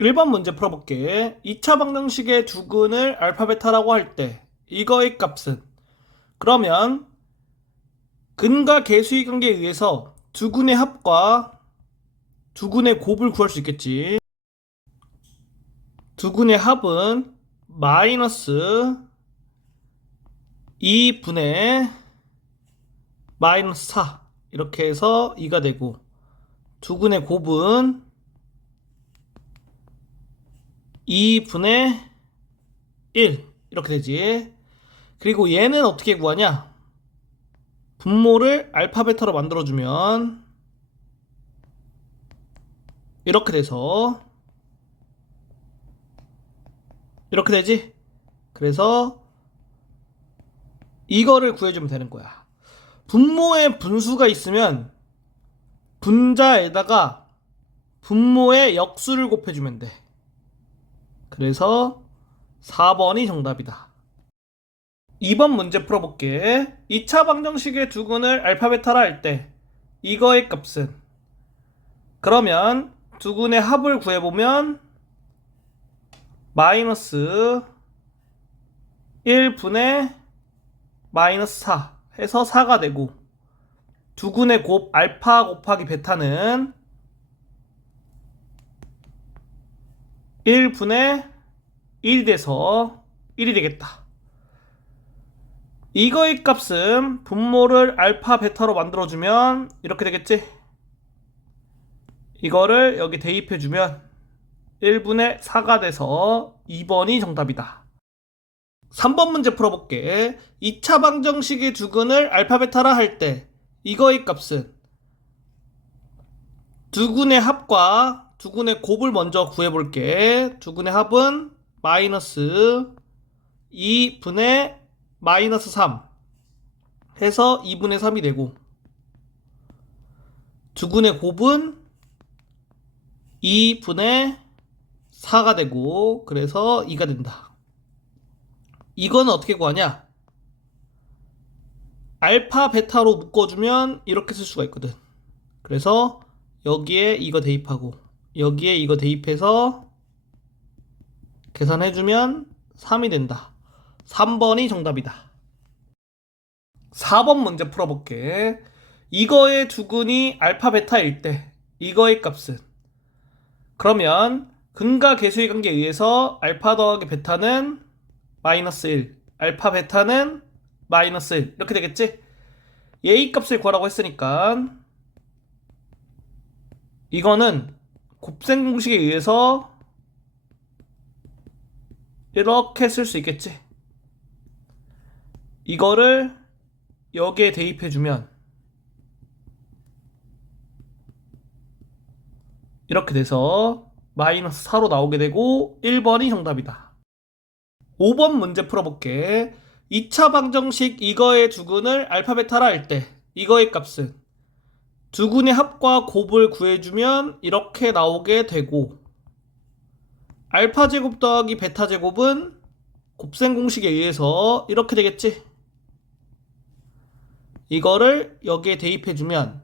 1번 문제 풀어볼게. 2차 방정식의 두근을 알파 베타라고 할 때 이거의 값은 그러면 근과 계수의 관계에 의해서 두근의 합과 두근의 곱을 구할 수 있겠지. 두근의 합은 마이너스 2분의 마이너스 4 이렇게 해서 2가 되고 두근의 곱은 2분의 1 이렇게 되지. 그리고 얘는 어떻게 구하냐? 분모를 알파 베타로 만들어주면 이렇게 돼서 이렇게 되지? 그래서 이거를 구해주면 되는 거야. 분모에 분수가 있으면 분자에다가 분모의 역수를 곱해주면 돼. 그래서 4번이 정답이다. 2번 문제 풀어볼게. 2차 방정식의 두근을 알파 베타라 할 때 이거의 값은 그러면 두근의 합을 구해보면 마이너스 1분의 마이너스 4 해서 4가 되고 두근의 곱 알파 곱하기 베타는 1분의 1이 돼서 1이 되겠다. 이거의 값은 분모를 알파 베타로 만들어주면 이렇게 되겠지? 이거를 여기 대입해주면 1분의 4가 돼서 2번이 정답이다. 3번 문제 풀어볼게. 2차 방정식의 두근을 알파 베타라 할 때 이거의 값은 두근의 합과 두근의 곱을 먼저 구해볼게. 두근의 합은 마이너스 2분의 마이너스 3 해서 2분의 3이 되고 두근의 곱은 2분의 4가 되고 그래서 2가 된다. 이거는 어떻게 구하냐? 알파 베타로 묶어주면 이렇게 쓸 수가 있거든. 그래서 여기에 이거 대입하고 여기에 이거 대입해서 계산해주면 3이 된다. 3번이 정답이다. 4번 문제 풀어볼게. 이거의 두근이 알파 베타일 때 이거의 값은 그러면 근과 계수의 관계에 의해서 알파 더하기 베타는 마이너스 1 알파 베타는 마이너스 1 이렇게 되겠지? 얘의 값을 구하라고 했으니까 이거는 곱셈 공식에 의해서 이렇게 쓸 수 있겠지? 이거를 여기에 대입해주면 이렇게 돼서 마이너스 4로 나오게 되고 1번이 정답이다. 5번 문제 풀어볼게. 2차 방정식 이거의 두근을 알파 베타라 할 때 이거의 값은 두근의 합과 곱을 구해주면 이렇게 나오게 되고 알파 제곱 더하기 베타 제곱은 곱셈 공식에 의해서 이렇게 되겠지? 이거를 여기에 대입해주면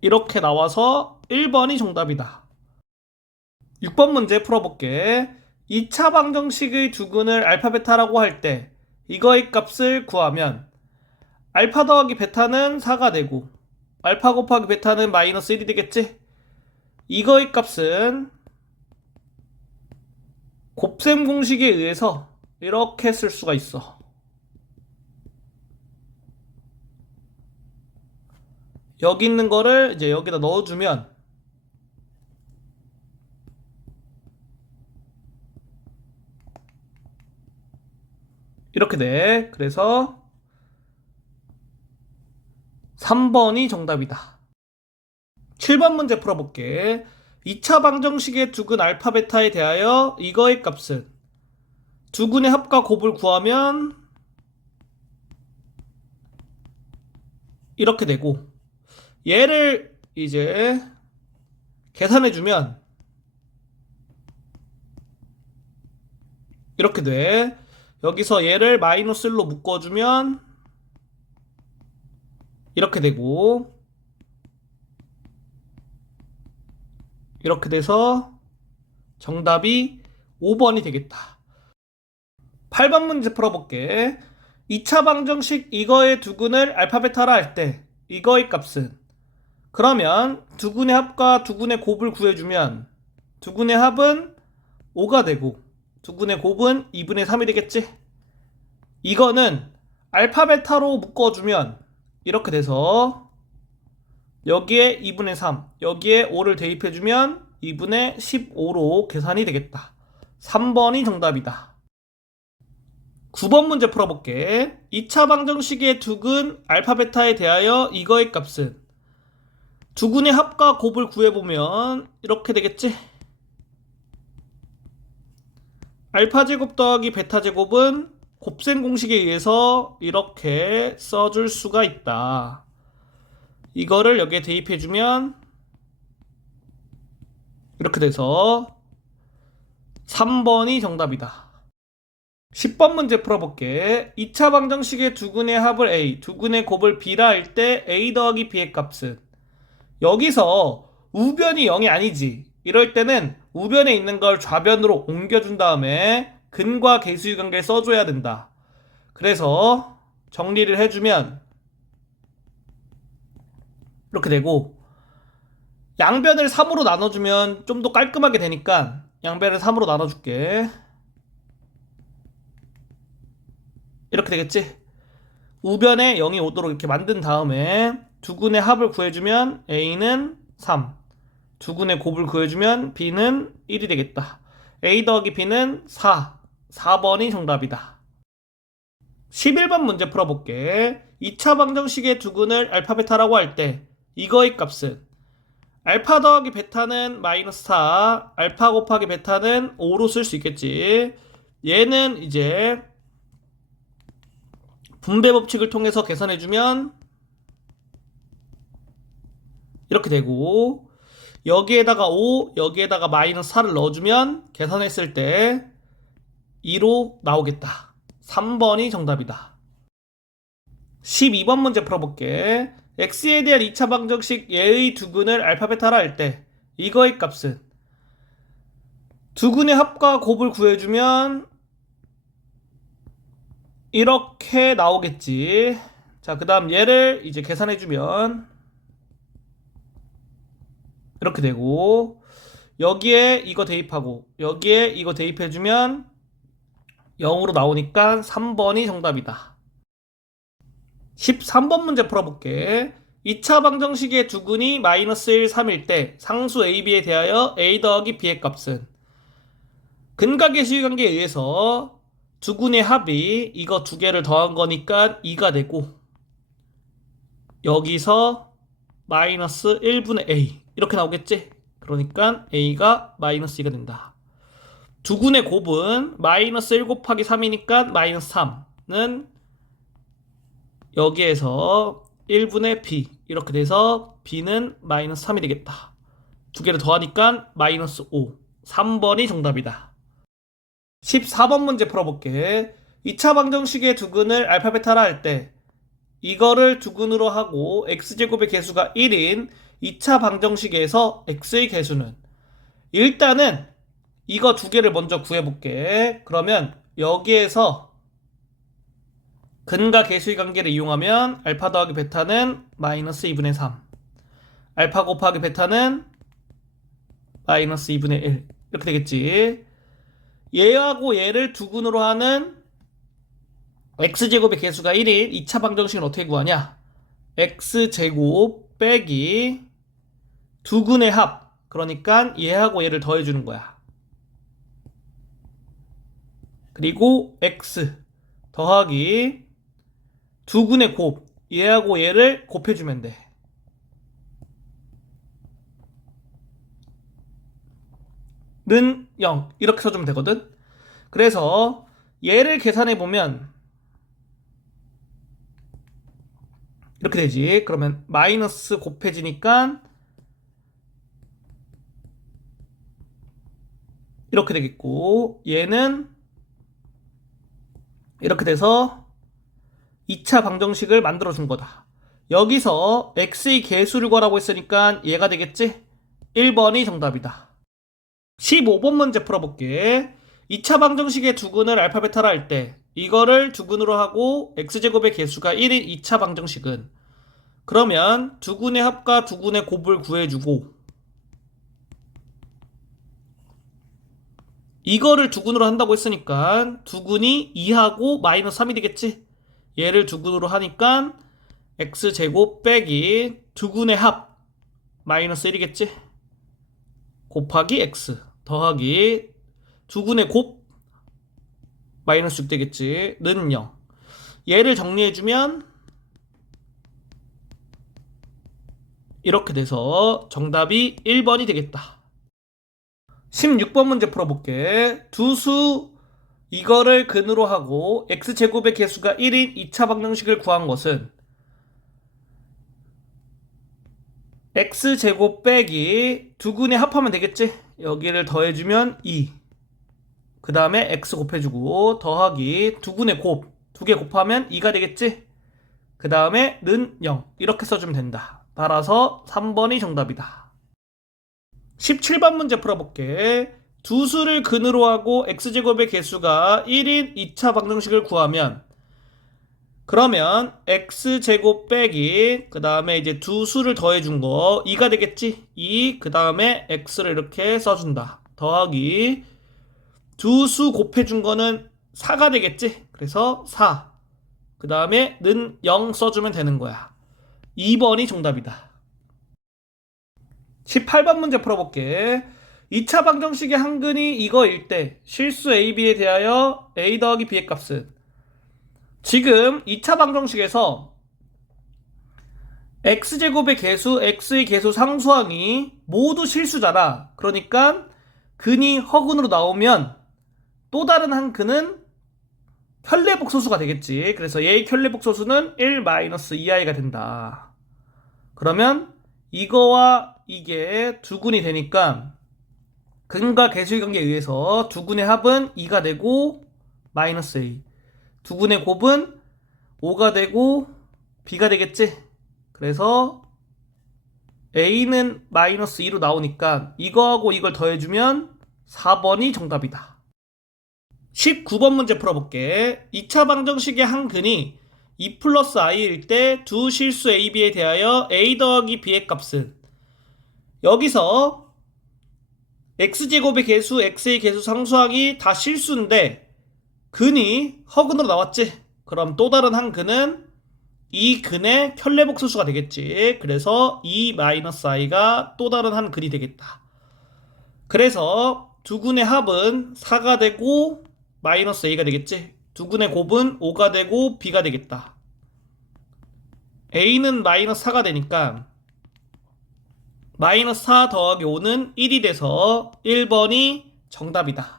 이렇게 나와서 1번이 정답이다. 6번 문제 풀어볼게. 2차 방정식의 두근을 알파 베타라고 할 때 이거의 값을 구하면 알파 더하기 베타는 4가 되고 알파 곱하기 베타는 마이너스 1이 되겠지? 이거의 값은 곱셈 공식에 의해서 이렇게 쓸 수가 있어. 여기 있는 거를 이제 여기다 넣어주면 이렇게 돼. 그래서 3번이 정답이다. 7번 문제 풀어볼게. 2차 방정식의 두근 알파 베타에 대하여 이거의 값은 두근의 합과 곱을 구하면 이렇게 되고 얘를 이제 계산해 주면 이렇게 돼. 여기서 얘를 마이너스 1로 묶어주면 이렇게 되고 이렇게 돼서 정답이 5번이 되겠다. 8번 문제 풀어볼게. 2차 방정식 이거의 두근을 알파벳하라 할 때 이거의 값은 그러면 두근의 합과 두근의 곱을 구해주면 두근의 합은 5가 되고 두근의 곱은 2분의 3이 되겠지? 이거는 알파벳하로 묶어주면 이렇게 돼서 여기에 2분의 3, 여기에 5를 대입해주면 2분의 15로 계산이 되겠다. 3번이 정답이다. 9번 문제 풀어볼게. 2차 방정식의 두근 알파베타에 대하여 이거의 값은 두근의 합과 곱을 구해보면 이렇게 되겠지? 알파 제곱 더하기 베타 제곱은 곱셈 공식에 의해서 이렇게 써줄 수가 있다. 이거를 여기에 대입해주면 이렇게 돼서 3번이 정답이다. 10번 문제 풀어볼게. 2차 방정식의 두근의 합을 A, 두근의 곱을 B라 할 때 A 더하기 B의 값은 여기서 우변이 0이 아니지. 이럴 때는 우변에 있는 걸 좌변으로 옮겨준 다음에 근과 계수의 관계를 써줘야 된다. 그래서 정리를 해주면 이렇게 되고 양변을 3으로 나눠주면 좀 더 깔끔하게 되니까 양변을 3으로 나눠줄게. 이렇게 되겠지? 우변에 0이 오도록 이렇게 만든 다음에 두근의 합을 구해주면 A는 3, 두근의 곱을 구해주면 B는 1이 되겠다. A 더하기 B는 4, 4번이 정답이다. 11번 문제 풀어볼게. 2차 방정식의 두근을 알파베타라고 할 때 이거의 값은 알파 더하기 베타는 마이너스 4, 알파 곱하기 베타는 5로 쓸 수 있겠지. 얘는 이제 분배 법칙을 통해서 계산해주면 이렇게 되고 여기에다가 5, 여기에다가 마이너스 4를 넣어주면 계산했을 때 2로 나오겠다. 3번이 정답이다. 12번 문제 풀어볼게. x에 대한 2차 방정식 예의 두근을 알파벳하라 할 때 이거의 값은 두근의 합과 곱을 구해주면 이렇게 나오겠지. 자, 그 다음 얘를 이제 계산해주면 이렇게 되고 여기에 이거 대입하고 여기에 이거 대입해주면 0으로 나오니까 3번이 정답이다. 13번 문제 풀어볼게. 2차 방정식의 두근이 마이너스 1, 3일 때 상수 AB에 대하여 A 더하기 B의 값은 근과 계수의 관계에 의해서 두근의 합이 이거 두 개를 더한 거니까 2가 되고 여기서 마이너스 1분의 A 이렇게 나오겠지? 그러니까 A가 마이너스 2가 된다. 두근의 곱은 마이너스 1 곱하기 3이니까 마이너스 3는 여기에서 1분의 B 이렇게 돼서 B는 마이너스 3이 되겠다. 두 개를 더하니까 마이너스 5 3번이 정답이다. 14번 문제 풀어볼게. 2차 방정식의 두근을 알파벳하라 할 때 이거를 두근으로 하고 x제곱의 개수가 1인 2차 방정식에서 x의 개수는 일단은 이거 두 개를 먼저 구해볼게. 그러면 여기에서 근과 계수의 관계를 이용하면 알파 더하기 베타는 마이너스 2분의 3 알파 곱하기 베타는 마이너스 2분의 1 이렇게 되겠지? 얘하고 얘를 두근으로 하는 x제곱의 개수가 1인 2차 방정식은 어떻게 구하냐? x제곱 빼기 두근의 합. 그러니까 얘하고 얘를 더해주는 거야 그리고 x 더하기 두근의 곱 얘하고 얘를 곱해주면 돼. 는 0 이렇게 써주면 되거든. 그래서 얘를 계산해 보면 이렇게 되지. 그러면 마이너스 곱해지니까 이렇게 되겠고 얘는 이렇게 돼서 2차 방정식을 만들어 준 거다. 여기서 x의 개수를 구하라고 했으니까 얘가 되겠지? 1번이 정답이다. 15번 문제 풀어볼게. 2차 방정식의 두근을 알파 베타라 할 때 이거를 두근으로 하고 x제곱의 개수가 1인 2차 방정식은 그러면 두근의 합과 두근의 곱을 구해주고 이거를 두근으로 한다고 했으니까 두근이 2하고 마이너스 3이 되겠지? 얘를 두근으로 하니까 x제곱 빼기 두근의 합 마이너스 1이겠지? 곱하기 x 더하기 두근의 곱 마이너스 6 되겠지? 는 0 얘를 정리해주면 이렇게 돼서 정답이 1번이 되겠다 16번 문제 풀어볼게 두수 이거를 근으로 하고 x제곱의 개수가 1인 2차 방정식을 구한 것은 x제곱 빼기 두 근에 합하면 되겠지? 여기를 더해주면 2. 그 다음에 x 곱해주고 더하기 두 근의 곱. 두 개 곱하면 2가 되겠지? 그 다음에 는 0. 이렇게 써주면 된다. 따라서 3번이 정답이다. 17번 문제 풀어볼게. 두 수를 근으로 하고 x제곱의 개수가 1인 2차 방정식을 구하면 그러면 x제곱 빼기 그 다음에 이제 두 수를 더해준 거 2가 되겠지? 2 그 다음에 x를 이렇게 써준다. 더하기 두 수 곱해준 거는 4가 되겠지? 그래서 4. 그 다음에 는 0 써주면 되는 거야. 2번이 정답이다. 18번 문제 풀어볼게. 2차 방정식의 한근이 이거일 때 실수 AB에 대하여 A 더하기 B의 값은 지금 2차 방정식에서 x제곱의 개수, x의 개수 상수항이 모두 실수잖아. 그러니까 근이 허근으로 나오면 또 다른 한 근은 켤레복소수가 되겠지. 그래서 얘의 켤레복소수는 1-2i가 된다. 그러면 이거와 이게 두 근이 되니까 근과 개수의 관계에 의해서 두 근의 합은 2가 되고 마이너스 a. 두 근의 곱은 5가 되고 b가 되겠지? 그래서 a는 마이너스 2로 나오니까 이거하고 이걸 더해주면 4번이 정답이다. 19번 문제 풀어볼게. 2차 방정식의 한 근이 2 플러스 i일 때 두 실수 a, b에 대하여 a 더하기 b의 값은 여기서 x제곱의 개수, x의 개수 상수항이 다 실수인데 근이 허근으로 나왔지? 그럼 또 다른 한 근은 이 근의 켤레복소수가 되겠지. 그래서 2-i가 또 다른 한 근이 되겠다. 그래서 두 근의 합은 4가 되고 마이너스 a가 되겠지. 두 근의 곱은 5가 되고 b가 되겠다. a는 마이너스 4가 되니까 마이너스 4 더하기 5는 1이 돼서 1번이 정답이다.